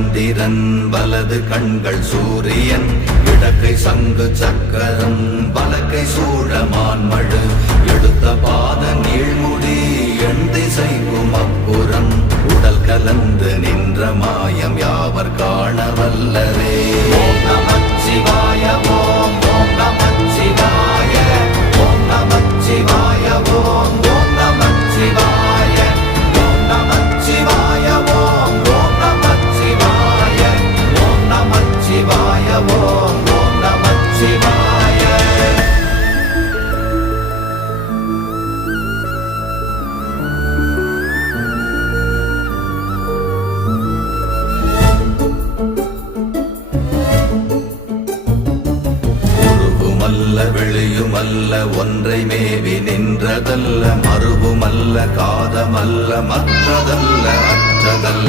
சந்திரன் வலது கண்கள் சூரியன் இடக்கை சங்கு சக்கரம் வலக்கை சூழமான்மழு எடுத்த பாத நீழ்முடி எண் திசைக்கும் அப்புறம் உடல் கலந்து நின்ற மாயம் யாவர் காண வல்லரே. ஓம் நமச்சிவாய ஓம் ஓம் நமச்சிவாய ஓம் நமச்சிவாய ஓம் ஓம் நமச்சிவாய ஓம் நமச்சிவாய ஓம் ஓம் நமச்சிவாய ஓம் நமச்சிவாய ஓம் ஓம் நமச்சிவாய. வெளியுமல்ல ஒன்றை மேவி நின்றதல்ல மறுவுமல்ல காதமல்ல மற்றதல்ல அற்றதல்ல